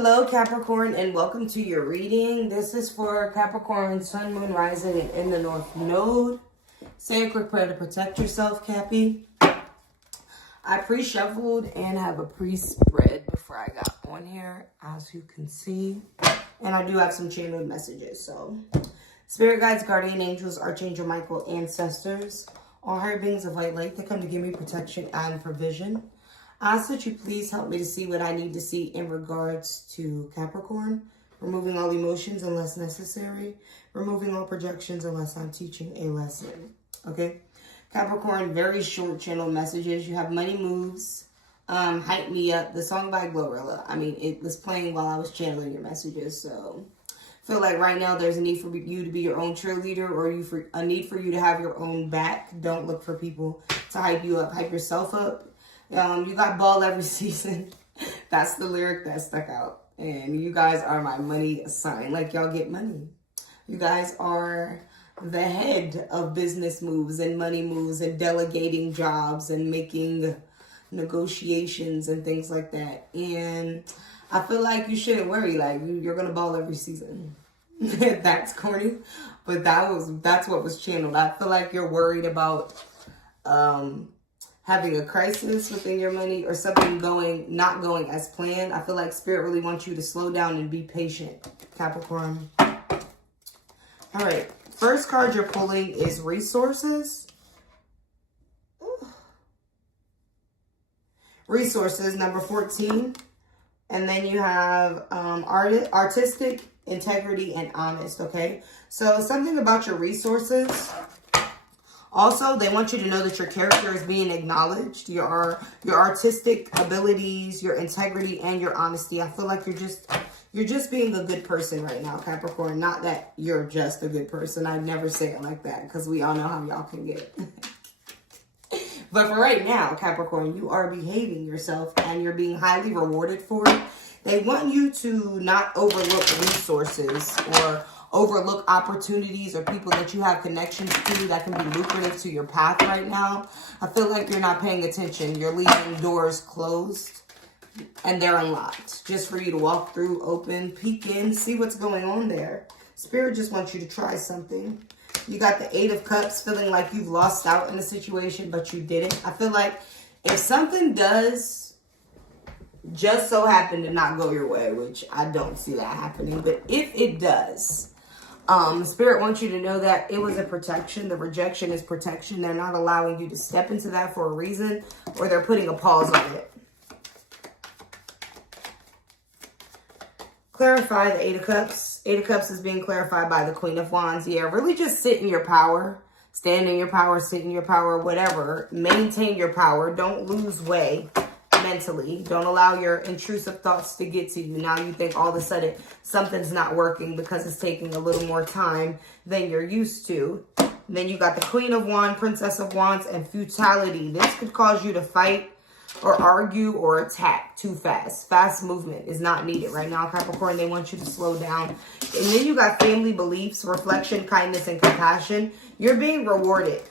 Hello, Capricorn, and welcome to your reading. This is for Capricorn, Sun, Moon, Rising, and in the North Node. Say a quick prayer to protect yourself, Cappy. I pre-shuffled and have a pre-spread before I got on here, as you can see. And I do have some channeled messages, so. Spirit guides, guardian angels, Archangel Michael, ancestors, all higher beings of white light that come to give me protection and provision. I ask that you please help me to see what I need to see in regards to Capricorn, removing all emotions unless necessary, removing all projections unless I'm teaching a lesson. Okay? Capricorn, very short channel messages. You have money moves, hype me up. The song by Glorilla. I mean, it was playing while I was channeling your messages, so I feel like right now there's a need for you to be your own cheerleader, or a need for you to have your own back. Don't look for people to hype you up. Hype yourself up. You got ball every season. That's the lyric that stuck out. And you guys are my money sign. Like, y'all get money. You guys are the head of business moves and money moves and delegating jobs and making negotiations and things like that. And I feel like you shouldn't worry. Like, you're going to ball every season. That's corny. But that's what was channeled. I feel like you're worried about having a crisis within your money or something not going as planned. I feel like Spirit really wants you to slow down and be patient, Capricorn. All right. First card you're pulling is resources. Resources, number 14. And then you have artistic, integrity, and honest, okay? So something about your resources. Also, they want you to know that your character is being acknowledged. Your artistic abilities, your integrity, and your honesty. I feel like you're just being a good person right now, Capricorn. Not that you're just a good person. I'd never say it like that because we all know how y'all can get. But for right now, Capricorn, you are behaving yourself and you're being highly rewarded for it. They want you to not overlook resources or overlook opportunities or people that you have connections to that can be lucrative to your path right now. I feel like you're not paying attention. You're leaving doors closed and they're unlocked just for you to walk through, open, peek in, see what's going on there. Spirit just wants you to try something. You got the 8 of Cups, feeling like you've lost out in a situation, but you didn't. I feel like if something does just so happen to not go your way, which I don't see that happening, but if it does, Spirit wants you to know that it was a protection. The rejection is protection. They're not allowing you to step into that for a reason, or they're putting a pause on it. Clarify the 8 of Cups. 8 of Cups is being clarified by the Queen of Wands. Yeah, really just sit in your power. Stand in your power, sit in your power, whatever. Maintain your power. Don't lose way mentally. Don't allow your intrusive thoughts to get to you. Now you think all of a sudden something's not working because it's taking a little more time than you're used to. Then you got the Queen of Wands, Princess of Wands, and futility. This could cause you to fight or argue or attack too fast. Fast movement is not needed right now, Capricorn. They want you to slow down. And then you got family beliefs, reflection, kindness, and compassion. You're being rewarded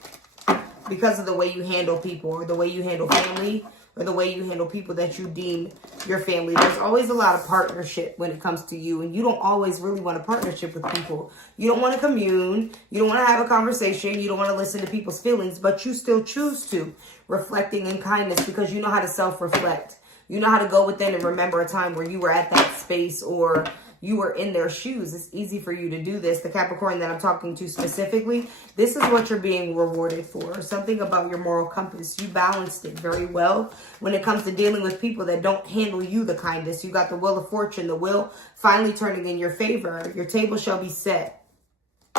because of the way you handle people, or the way you handle family, or the way you handle people that you deem your family. There's always a lot of partnership when it comes to you, and you don't always really want a partnership with people. You don't want to commune. You don't want to have a conversation. You don't want to listen to people's feelings, but you still choose to, reflecting in kindness, because you know how to self-reflect. You know how to go within and remember a time where you were at that space or you were in their shoes. It's easy for you to do this. The Capricorn that I'm talking to specifically, this is what you're being rewarded for. Something about your moral compass. You balanced it very well when it comes to dealing with people that don't handle you the kindest. You got the Wheel of Fortune, the wheel finally turning in your favor. Your table shall be set.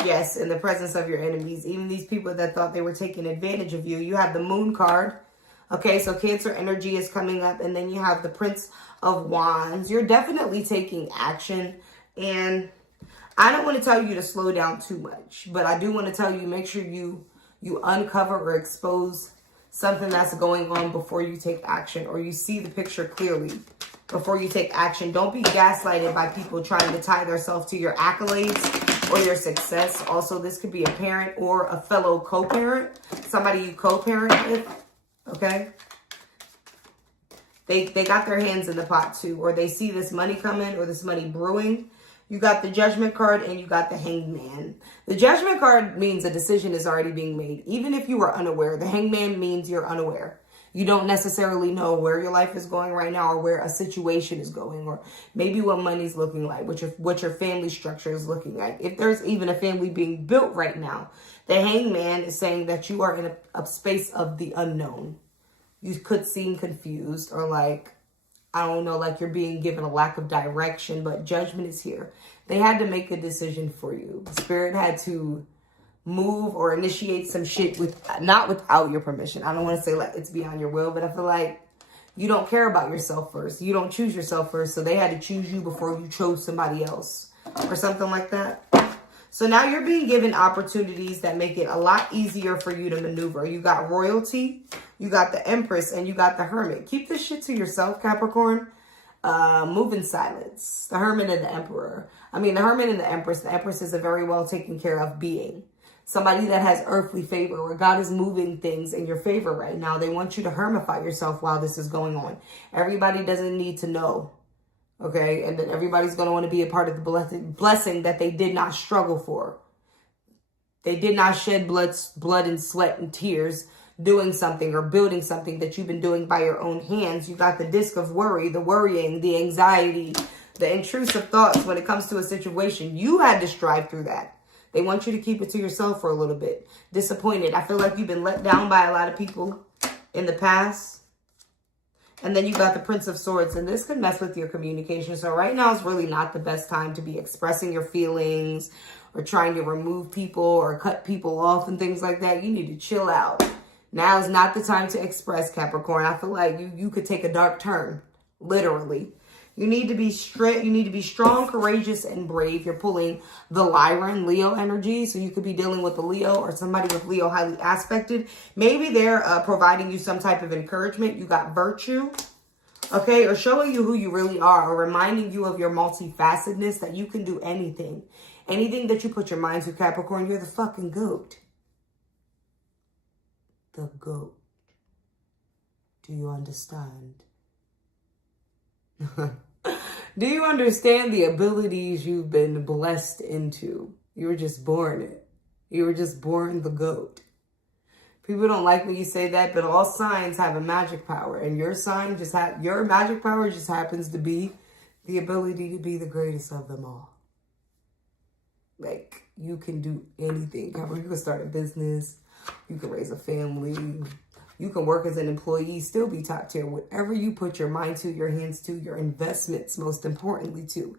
Yes, in the presence of your enemies. Even these people that thought they were taking advantage of you. You have the Moon card. Okay, so Cancer energy is coming up. And then you have the Prince of Wands. You're definitely taking action. And I don't want to tell you to slow down too much. But I do want to tell you, make sure you uncover or expose something that's going on before you take action. Or you see the picture clearly before you take action. Don't be gaslighted by people trying to tie themselves to your accolades or your success. Also, this could be a parent or a fellow co-parent. Somebody you co-parent with. Okay? They got their hands in the pot too, or they see this money coming or this money brewing. You got the Judgment card and you got the Hanged Man. The Judgment card means a decision is already being made. Even if you were unaware, the Hanged Man means you're unaware. You don't necessarily know where your life is going right now, or where a situation is going, or maybe what money's looking like, what your family structure is looking like. If there's even a family being built right now, the Hanged Man is saying that you are in a space of the unknown. You could seem confused, or like, I don't know, like you're being given a lack of direction, but judgment is here. They had to make a decision for you. Spirit had to move or initiate some shit not without your permission. I don't want to say like it's beyond your will, but I feel like you don't care about yourself first. You don't choose yourself first. So they had to choose you before you chose somebody else or something like that. So now you're being given opportunities that make it a lot easier for you to maneuver. You got royalty, you got the Empress, and you got the Hermit. Keep this shit to yourself, Capricorn. Move in silence. The Hermit and the Emperor. I mean, the Hermit and the Empress. The Empress is a very well taken care of being. Somebody that has earthly favor, where God is moving things in your favor right now. They want you to hermify yourself while this is going on. Everybody doesn't need to know. Okay? And then everybody's going to want to be a part of the blessing that they did not struggle for. They did not shed blood and sweat and tears doing something or building something that you've been doing by your own hands. You got the disc of worry, the worrying, the anxiety, the intrusive thoughts when it comes to a situation. You had to strive through that. They want you to keep it to yourself for a little bit. Disappointed. I feel like you've been let down by a lot of people in the past. And then you got the Prince of Swords. And this could mess with your communication. So right now is really not the best time to be expressing your feelings or trying to remove people or cut people off and things like that. You need to chill out. Now is not the time to express, Capricorn. I feel like you could take a dark turn. Literally. You need to be straight. You need to be strong, courageous, and brave. You're pulling the Lyran, Leo energy. So you could be dealing with a Leo or somebody with Leo highly aspected. Maybe they're providing you some type of encouragement. You got virtue. Okay. Or showing you who you really are. Or reminding you of your multifacetedness, that you can do anything. Anything that you put your mind to, Capricorn, you're the fucking GOAT. The GOAT. Do you understand? Do you understand the abilities you've been blessed into? You were just born it. You were just born the GOAT. People don't like when you say that, but all signs have a magic power, and your sign your magic power just happens to be the ability to be the greatest of them all. Like, you can do anything. You can start a business. You can raise a family. You can work as an employee, still be top tier. Whatever you put your mind to, your hands to, your investments, most importantly to,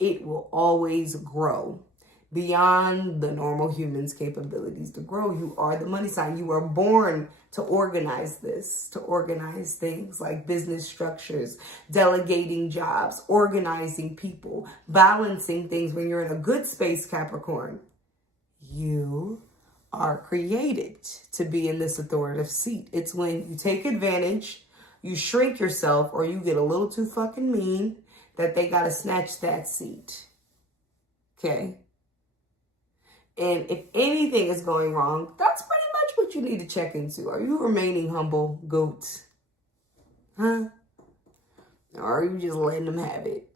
it will always grow beyond the normal human's capabilities to grow. You are the money sign. You are born to organize this, to organize things like business structures, delegating jobs, organizing people, balancing things. When you're in a good space, Capricorn, you are created to be in this authoritative seat. It's when you take advantage, you shrink yourself, or you get a little too fucking mean that they got to snatch that seat. Okay? And if anything is going wrong, that's pretty much what you need to check into. Are you remaining humble, GOAT? Huh? Or are you just letting them have it?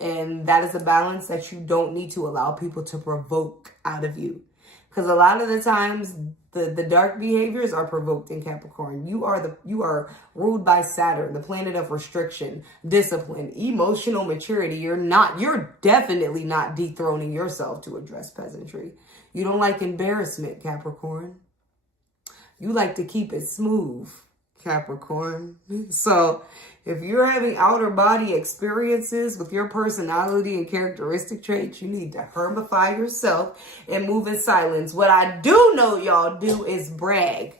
And that is a balance that you don't need to allow people to provoke out of you. Because a lot of the times, the dark behaviors are provoked in Capricorn. You are ruled by Saturn, the planet of restriction, discipline, emotional maturity. You're definitely not dethroning yourself to address peasantry. You don't like embarrassment, Capricorn. You like to keep it smooth, Capricorn. So if you're having outer body experiences with your personality and characteristic traits, you need to hermify yourself and move in silence. What I do know y'all do is brag.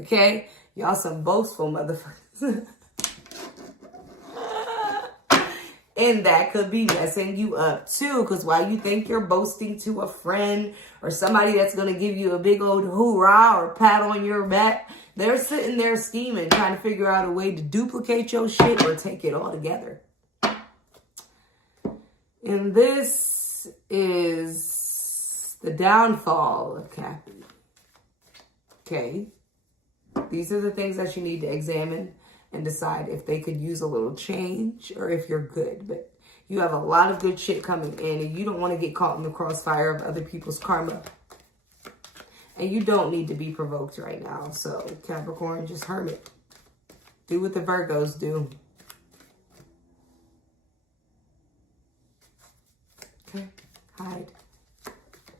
Okay? Y'all some boastful motherfuckers. And that could be messing you up too. Because while you think you're boasting to a friend or somebody that's going to give you a big old hoorah or pat on your back, they're sitting there scheming, trying to figure out a way to duplicate your shit or take it all together. And this is the downfall of Cappy. Okay. These are the things that you need to examine and decide if they could use a little change or if you're good. But you have a lot of good shit coming in, and you don't want to get caught in the crossfire of other people's karma. And you don't need to be provoked right now. So, Capricorn, just hermit. Do what the Virgos do. Okay, hide.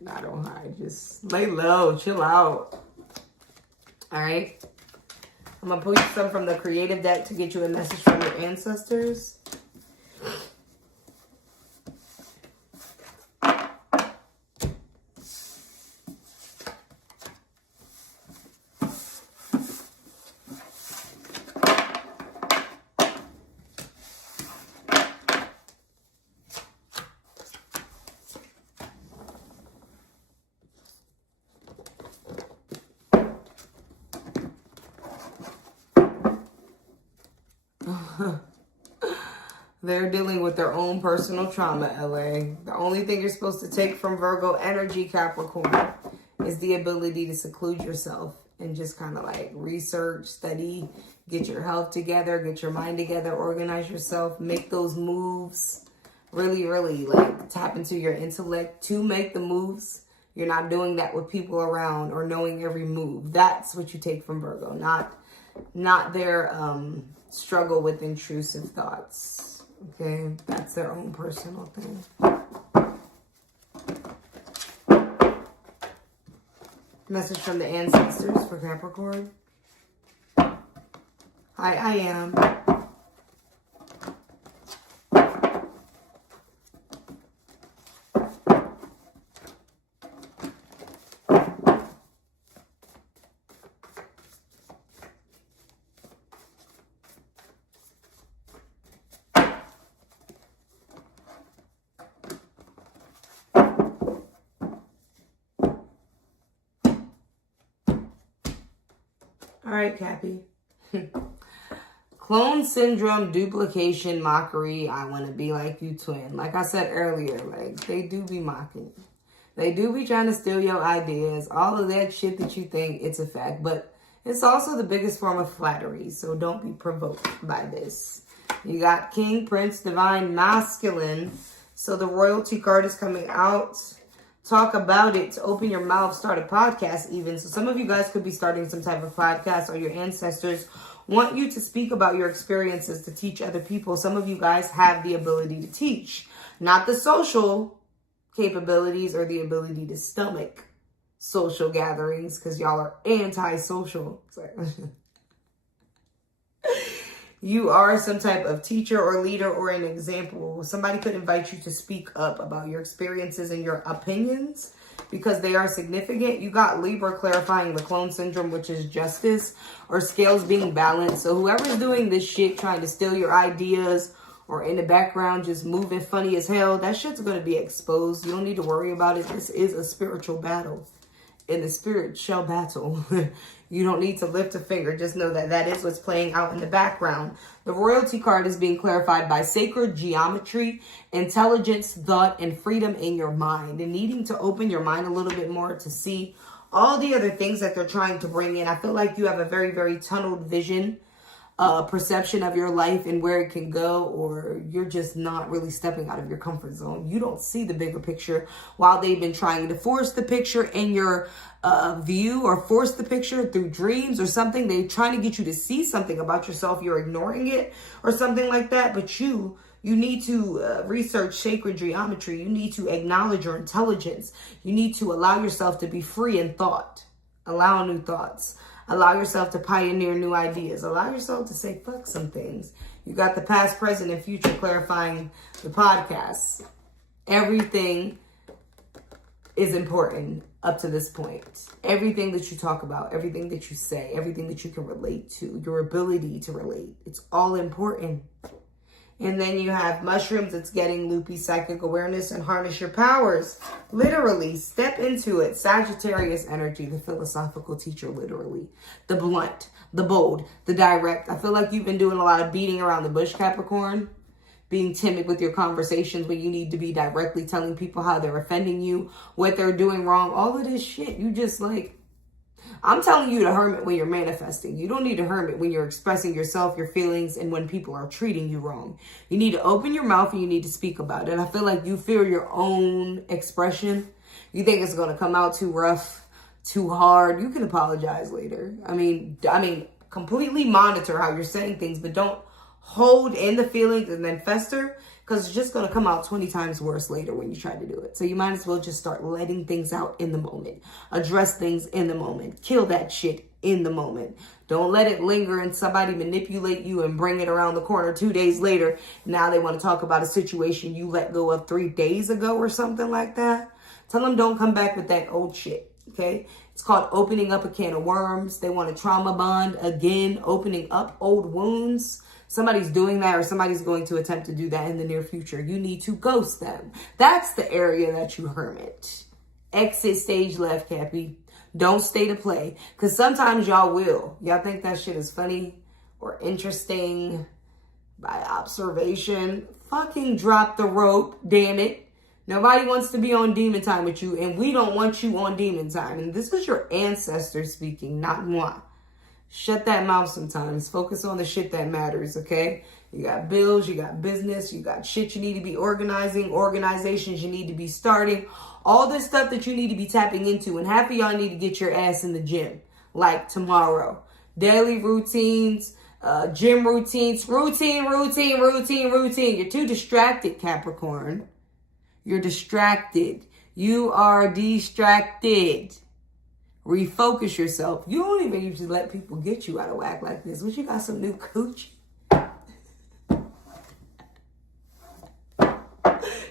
No, don't hide. Just lay low. Chill out. All right. I'm going to pull you some from the creative deck to get you a message from your ancestors. They're dealing with their own personal trauma, LA. The only thing you're supposed to take from Virgo energy, Capricorn, is the ability to seclude yourself and just kind of like research, study, get your health together, get your mind together, organize yourself, make those moves. Really, really like tap into your intellect to make the moves. You're not doing that with people around or knowing every move. That's what you take from Virgo, not their struggle with intrusive thoughts. Okay, that's their own personal thing. Message from the ancestors for Capricorn. Hi, I am. All right, Cappy. Clone syndrome, duplication, mockery. I want to be like you, twin. Like I said earlier, like they do be mocking you. They do be trying to steal your ideas. All of that shit that you think, it's a fact. But it's also the biggest form of flattery. So don't be provoked by this. You got King, Prince, Divine, Masculine. So the royalty card is coming out. Talk about it, to open your mouth, start a podcast even. So some of you guys could be starting some type of podcast, or your ancestors want you to speak about your experiences to teach other people. Some of you guys have the ability to teach, not the social capabilities or the ability to stomach social gatherings, because y'all are anti-social. You are some type of teacher or leader or an example. Somebody could invite you to speak up about your experiences and your opinions because they are significant. You got Libra clarifying the clone syndrome, which is justice or scales being balanced. So whoever's doing this shit, trying to steal your ideas or in the background just moving funny as hell, that shit's going to be exposed. You don't need to worry about it. This is a spiritual battle. And the spirit shall battle. You don't need to lift a finger. Just know that that is what's playing out in the background. The royalty card is being clarified by sacred geometry, intelligence, thought, and freedom in your mind. And needing to open your mind a little bit more to see all the other things that they're trying to bring in. I feel like you have a very, very tunneled vision, perception of your life and where it can go, or you're just not really stepping out of your comfort zone. You don't see the bigger picture while they've been trying to force the picture in your view, or force the picture through dreams or something. They're trying to get you to see something about yourself. You're ignoring it or something like that. But you need to research sacred geometry. You need to acknowledge your intelligence. You need to allow yourself to be free in thought. Allow new thoughts. Allow yourself to pioneer new ideas. Allow yourself to say fuck some things. You got the past, present, and future clarifying the podcast. Everything is important up to this point. Everything that you talk about, everything that you say, everything that you can relate to, your ability to relate, it's all important. And then you have mushrooms. It's getting loopy psychic awareness and harness your powers. Literally, step into it. Sagittarius energy, the philosophical teacher, literally. The blunt, the bold, the direct. I feel like you've been doing a lot of beating around the bush, Capricorn. Being timid with your conversations when you need to be directly telling people how they're offending you, what they're doing wrong. All of this shit, you just like... I'm telling you to hermit when you're manifesting. You don't need to hermit when you're expressing yourself, your feelings, and when people are treating you wrong. You need to open your mouth and you need to speak about it. And I feel like you fear your own expression. You think it's going to come out too rough, too hard. You can apologize later. I mean, completely monitor how you're saying things, but don't hold in the feelings and then fester, because it's just going to come out 20 times worse later when you try to do it. So you might as well just start letting things out in the moment. Address things in the moment. Kill that shit in the moment. Don't let it linger and somebody manipulate you and bring it around the corner 2 days later. Now they want to talk about a situation you let go of 3 days ago or something like that. Tell them don't come back with that old shit, okay? It's called opening up a can of worms. They want to trauma bond again, opening up old wounds. Somebody's doing that, or somebody's going to attempt to do that in the near future. You need to ghost them. That's the area that you hermit. Exit stage left, Cappy. Don't stay to play. Because sometimes y'all will. Y'all think that shit is funny or interesting by observation. Fucking drop the rope, damn it. Nobody wants to be on demon time with you, and we don't want you on demon time. And this is your ancestors speaking, not moi. Shut that mouth sometimes. Focus on the shit that matters, okay? You got bills, you got business, you got shit you need to be organizing, organizations you need to be starting. All this stuff that you need to be tapping into. And half of y'all need to get your ass in the gym, like tomorrow. Daily routines, gym routines, routine. You're too distracted, Capricorn. You're distracted. You are distracted. Refocus yourself. You don't even usually let people get you out of whack like this. What, you got some new coochie?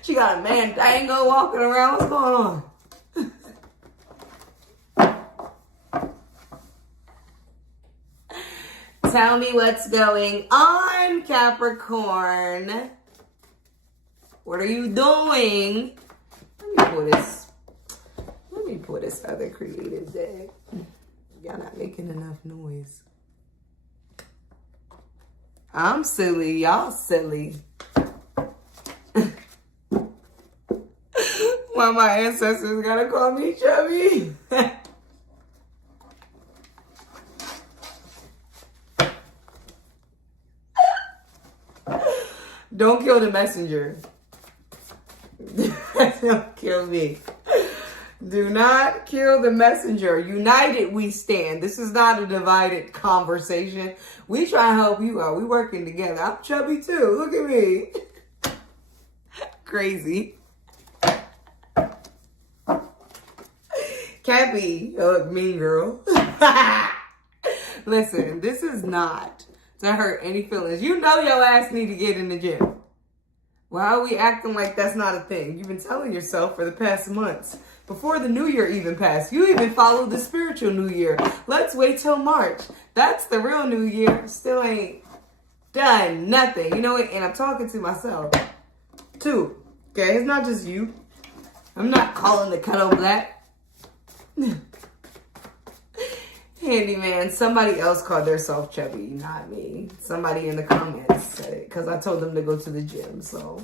She got a man dango walking around. What's going on? Tell me what's going on, Capricorn. What are you doing? Let me pull this other creative deck. Y'all not making enough noise. I'm silly. Y'all silly. Why my ancestors gotta call me chubby? Don't kill the messenger. Don't kill me. Do not kill the messenger. United we stand. This is not a divided conversation. We try to help you out. We working together. I'm chubby too. Look at me. Crazy. Cappy, you look mean girl. Listen, this is not to hurt any feelings. You know your ass need to get in the gym. Why are we acting like that's not a thing? You've been telling yourself for the past months. Before the new year even passed. You even followed the spiritual new year. Let's wait till March. That's the real new year. Still ain't done nothing. You know what? And I'm talking to myself too. Okay? It's not just you. I'm not calling the kettle black. Handyman, somebody else called themselves chubby, not me. Somebody in the comments said it because I told them to go to the gym. So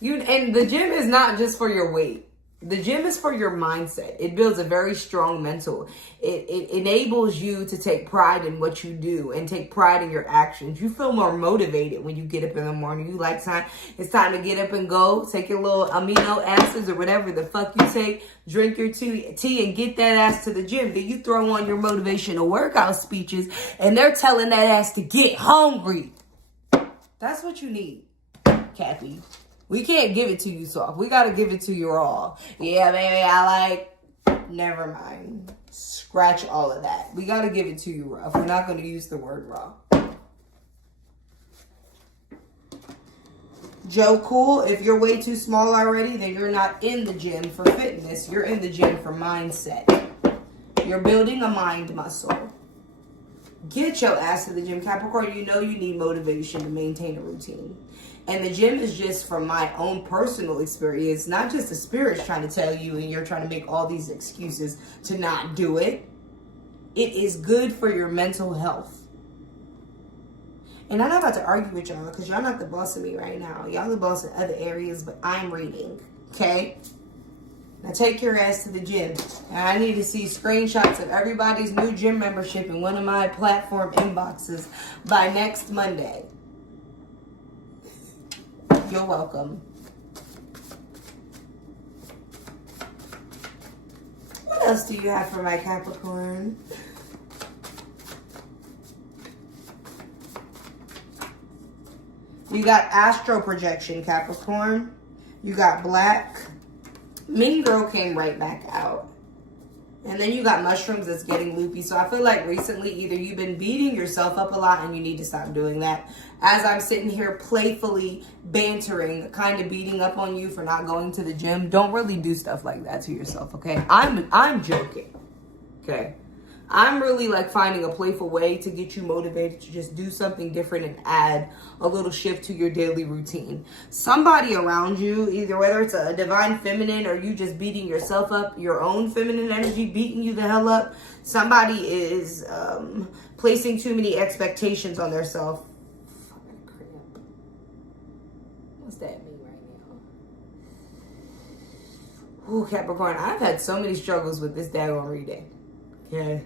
and the gym is not just for your weight. The gym is for your mindset. It builds a very strong mental. It enables you to take pride in what you do and take pride in your actions. You feel more motivated when you get up in the morning. You like time. It's time to get up and go. Take your little amino acids or whatever the fuck you take. Drink your tea and get that ass to the gym. Then you throw on your motivational workout speeches and they're telling that ass to get hungry. That's what you need, Cappy. We can't give it to you soft. We got to give it to you raw. Yeah, baby, never mind. Scratch all of that. We got to give it to you rough. We're not going to use the word raw. Joe Cool, if you're way too small already, then you're not in the gym for fitness. You're in the gym for mindset. You're building a mind muscle. Get your ass to the gym. Capricorn, you know you need motivation to maintain a routine. And the gym is just from my own personal experience, not just the spirits trying to tell you and you're trying to make all these excuses to not do it. It is good for your mental health. And I'm not about to argue with y'all because y'all not the boss of me right now. Y'all the boss in other areas, but I'm reading, okay? Now take your ass to the gym. And I need to see screenshots of everybody's new gym membership in one of my platform inboxes by next Monday. You're welcome. What else do you have for my Capricorn? You got astral projection, Capricorn. You got black. Mean Girl came right back out. And then you got mushrooms that's getting loopy. So I feel like recently either you've been beating yourself up a lot and you need to stop doing that. As I'm sitting here playfully bantering, kind of beating up on you for not going to the gym, don't really do stuff like that to yourself, okay? I'm joking, okay? I'm really like finding a playful way to get you motivated to just do something different and add a little shift to your daily routine. Somebody around you, either whether it's a divine feminine or you just beating yourself up, your own feminine energy beating you the hell up, somebody is placing too many expectations on their self. Fucking cramp. What's that mean right now? Ooh, Capricorn, I've had so many struggles with this daggone reading. Okay.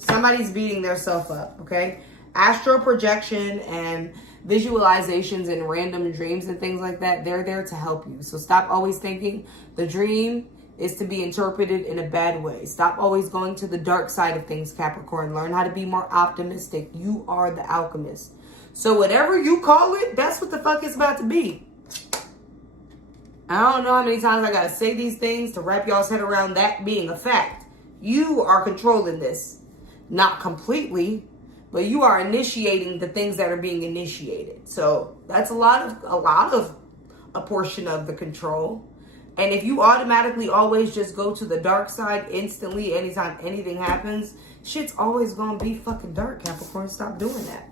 Somebody's beating their self up, okay? Astral projection and visualizations and random dreams and things like that, they're there to help you. So stop always thinking the dream is to be interpreted in a bad way. Stop always going to the dark side of things, Capricorn. Learn how to be more optimistic. You are the alchemist. So whatever you call it, that's what the fuck it's about to be. I don't know how many times I gotta say these things to wrap y'all's head around that being a fact. You are controlling this. Not completely, but you are initiating the things that are being initiated. So that's a portion of the control. And if you automatically always just go to the dark side instantly anytime anything happens, shit's always gonna be fucking dark, Capricorn. Stop doing that.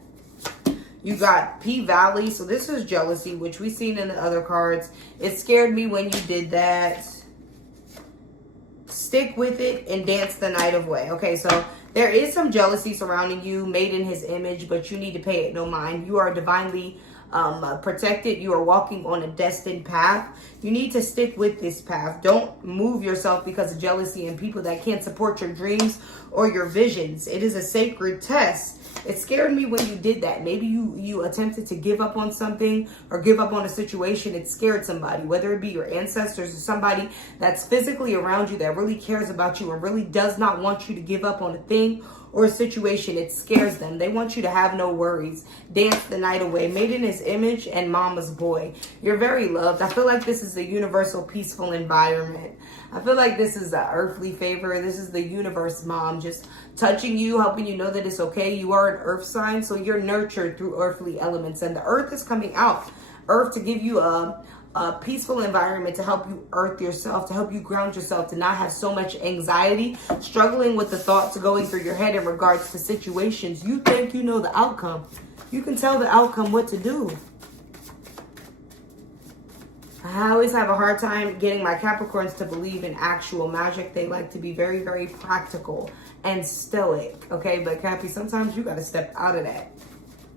You got P-Valley. So this is jealousy, which we've seen in the other cards. It scared me when you did that. Stick with it and dance the night away. Okay, so there is some jealousy surrounding you, made in his image, but you need to pay it no mind. You are divinely protected. You are walking on a destined path. You need to stick with this path. Don't move yourself because of jealousy and people that can't support your dreams or your visions. It is a sacred test. It scared me when you did that. Maybe you attempted to give up on something or give up on a situation. It scared somebody, whether it be your ancestors or somebody that's physically around you that really cares about you and really does not want you to give up on a thing or a situation. It scares them. They want you to have no worries. Dance the night away. Made in his image and mama's boy. You're very loved. I feel like this is a universal peaceful environment. I feel like this is an earthly favor. This is the universe mom just touching you, helping you know that it's okay. You are an earth sign, so you're nurtured through earthly elements. And the earth is coming out. Earth to give you a peaceful environment, to help you earth yourself, to help you ground yourself, to not have so much anxiety, struggling with the thoughts going through your head in regards to situations. You think you know the outcome. You can tell the outcome what to do. I always have a hard time getting my Capricorns to believe in actual magic. They like to be very, very practical and stoic, okay? But Cappy, sometimes you got to step out of that.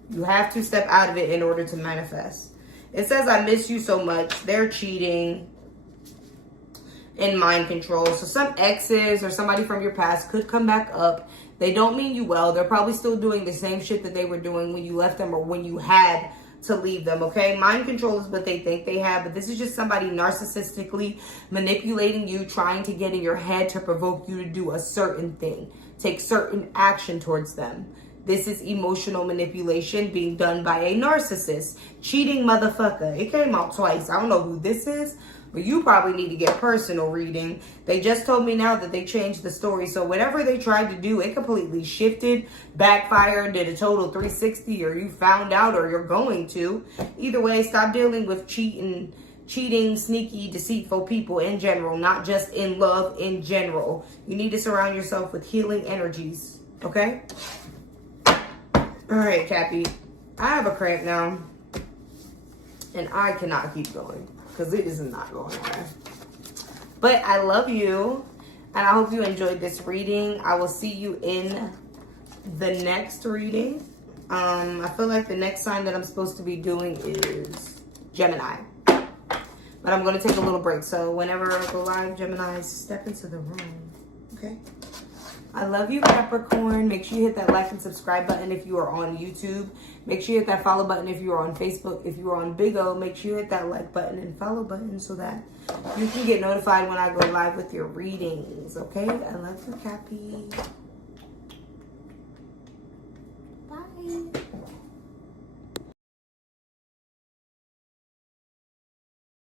You have to step out of it in order to manifest. It says, I miss you so much. They're cheating and mind control. So some exes or somebody from your past could come back up. They don't mean you well. They're probably still doing the same shit that they were doing when you left them or when you had to leave them, okay? Mind control is what they think they have, but this is just somebody narcissistically manipulating you, trying to get in your head to provoke you to do a certain thing, take certain action towards them. This is emotional manipulation being done by a narcissist. Cheating motherfucker. It came out twice. I don't know who this is, but you probably need to get personal reading. They just told me now that they changed the story. So whatever they tried to do, it completely shifted, backfired, did a total 360, or you found out, or you're going to. Either way, stop dealing with cheating, sneaky, deceitful people in general, not just in love, in general. You need to surround yourself with healing energies, okay? All right, Cappy, I have a cramp now, and I cannot keep going because it is not going away. But I love you, and I hope you enjoyed this reading. I will see you in the next reading. I feel like the next sign that I'm supposed to be doing is Gemini. But I'm going to take a little break. So whenever I go live, Gemini, step into the room. Okay? I love you, Capricorn. Make sure you hit that like and subscribe button if you are on YouTube. Make sure you hit that follow button if you are on Facebook. If you are on Big O, make sure you hit that like button and follow button so that you can get notified when I go live with your readings. Okay? I love you, Cappy. Bye.